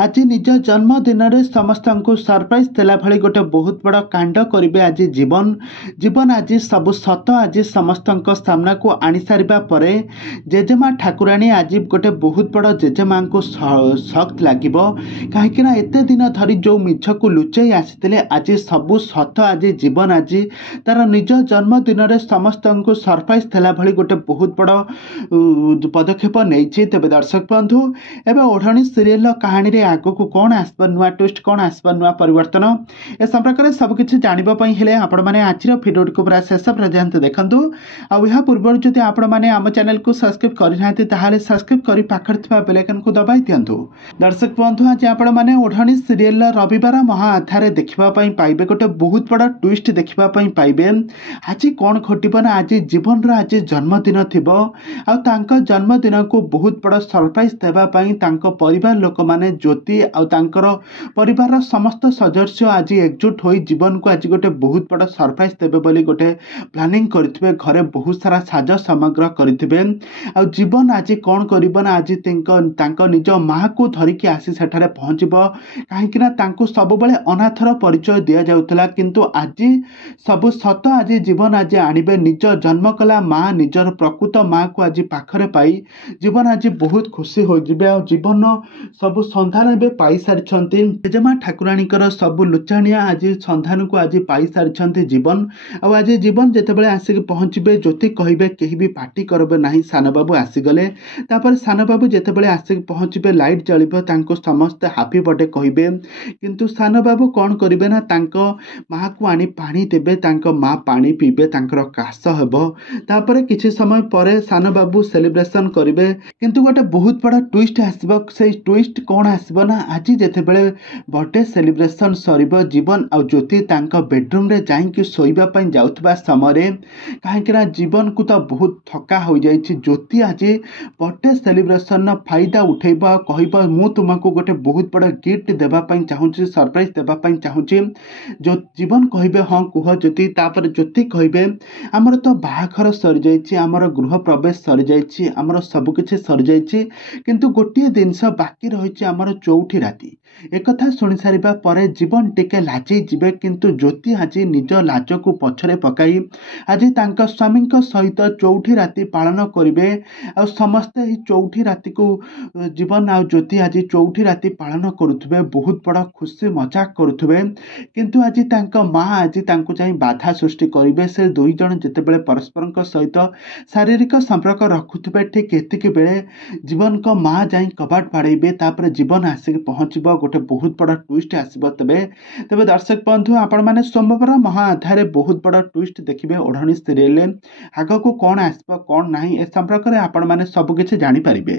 आज निज जन्मदिन में समस्त को सरप्राइज देला भली गोटे बहुत बड़ कांड करेंगे। आज जीवन जीवन आज सब सत आज समस्त सामना को आनी सारिबा परे जेजेमा ठाकुराणी आज गोटे बहुत बड़ जेजेमा को शक लगे कहीं एते दिन धरी जो मिछ को लुचई आसी आज सब सत आज जीवन आज तार निज जन्मदिन में समस्त को सरप्राइज देला भली गोटे बहुत बड़ पदक्षेप नहीं। तेज दर्शक बंधु एवं ओढ़णी सीरियल कहानी रे आगो को कौन आसब नुआ ट्विस्ट कौन आसब नुआ परिवर्तन ए संपर्क में सबकि जानापी हेले आपण मैंने आज भिडियो को पूरा शेष पर्यंत देखूँ। आया पूर्व जदि आपण मैंने आम चैनल को सब्सक्राइब करना सब्सक्राइब कर पाखे बेल आइकन को दबाई दिंतु। दर्शक बंधु आज आपण मैंने ओढ़णी सीरियल रविवार महाअध्याय देखापी पाइबे गोटे बहुत बड़ा ट्विस्ट देखापी पाइबे। आज कौन घटना ना आज जीवन आज जन्मदिन थी जन्मदिन को बहुत बड़ा सरप्राइज देवाई परिवार लोक माने ज्योति आंकर परिवार समस्त सदस्य आज एकजुट हो जीवन को आज गोटे बहुत बड़ा सरप्राइज देवे बोली गोटे प्लानिंग करथिबे। घरे बहुत सारा साज सामग्र करथिबे आ जीवन आज कौन करबना आज तांको निज माँ को धरिकी आसी सेठारे पहुँचब कहीं सब बेले अनाथर परिचय दि जाउतला किंतु आज सब सत आज जीवन आज आनिबे निज जन्म कला माँ निजर प्रकृत माँ को आज पाखरे पाई जीवन आज बहुत खुशी हो जिबे आ जीवन सब संधान ए पाई सारी जेजेमा ठाकुराणी सब लुचाणिया आज संधान को आज पाई सारी जीवन आज जीवन जितेबाला आसिक पहुँचे ज्योति कहे कहीं भी पार्टी करबे नहीं सान बाबू आसीगले सान बाबू जितेबाला आसिक पहुँचे लाइट जलिब समस्ते हापी बर्थडे कहे किंतु सान बाबू कौन करेंगे ना माँ को आनी पानी देवे माँ पानी पीबे काश हेबर किसी समय पर सान बाबू सेलिब्रेशन करेंगे किंतु गोटे बहुत बड़ा ट्विस्ट आसब से ट्विस्ट कौन आसब ना आज जितेबाला बर्थडे सेलिब्रेशन सर जीवन आ ज्योति बेडरूम रे जाइकी शोइबा जाउथबा समय कहीं जीवन को तो बहुत थका हो जाए ज्योति आज बर्थडे सेलिब्रेशन फायदा उठेब कह मु तुमको गोटे बहुत बड़ा गिफ्ट देवाई चाहूँगी सरप्राइज देवाई चाहूँगी जो जीवन कहे हाँ कह ज्योति तापर ज्योति कहे आमर तो बाहाघर सरी जाइए आमर गृह प्रवेश सरी जाइए आमर सबकि सरी जाइए किंतु गोटे जिनस बाकी रही आमर चौठी राति एक शुणी सारिबा परे जीवन टिके लाजई जिबे किंतु ज्योति आज निज लाज को पछरे पकाई आज तांका स्वामी सहित चौठी राति पालन करेंगे आ समस्ते ही चौठी राति को जीवन आ ज्योति आज चौठी राति पालन करुथुबे बहुत बड़ा खुशी मजाक करुथुबे किंतु आज तांका माँ आज तांको चाहि बाधा सृष्टि करेंगे से दुई जन जितेबाला परस्पर सहित शारीरिक संपर्क रखुथुबे ठीक एतिक बेले जीवन को माँ जाई कबाट बाड़ेबे तापर जीवन आसिक पहुँचब गोटे बहुत बड़ा ट्विस्ट आसब। तेबे दर्शक बंधु आपण माने सोमवार महाअध्याय बहुत बड़ा ट्विस्ट देखिबे ओढ़णी सीरियल आग को कौन आसब कौन नहीं ए संपर्क में आपण माने सब किछि जानि परिबे।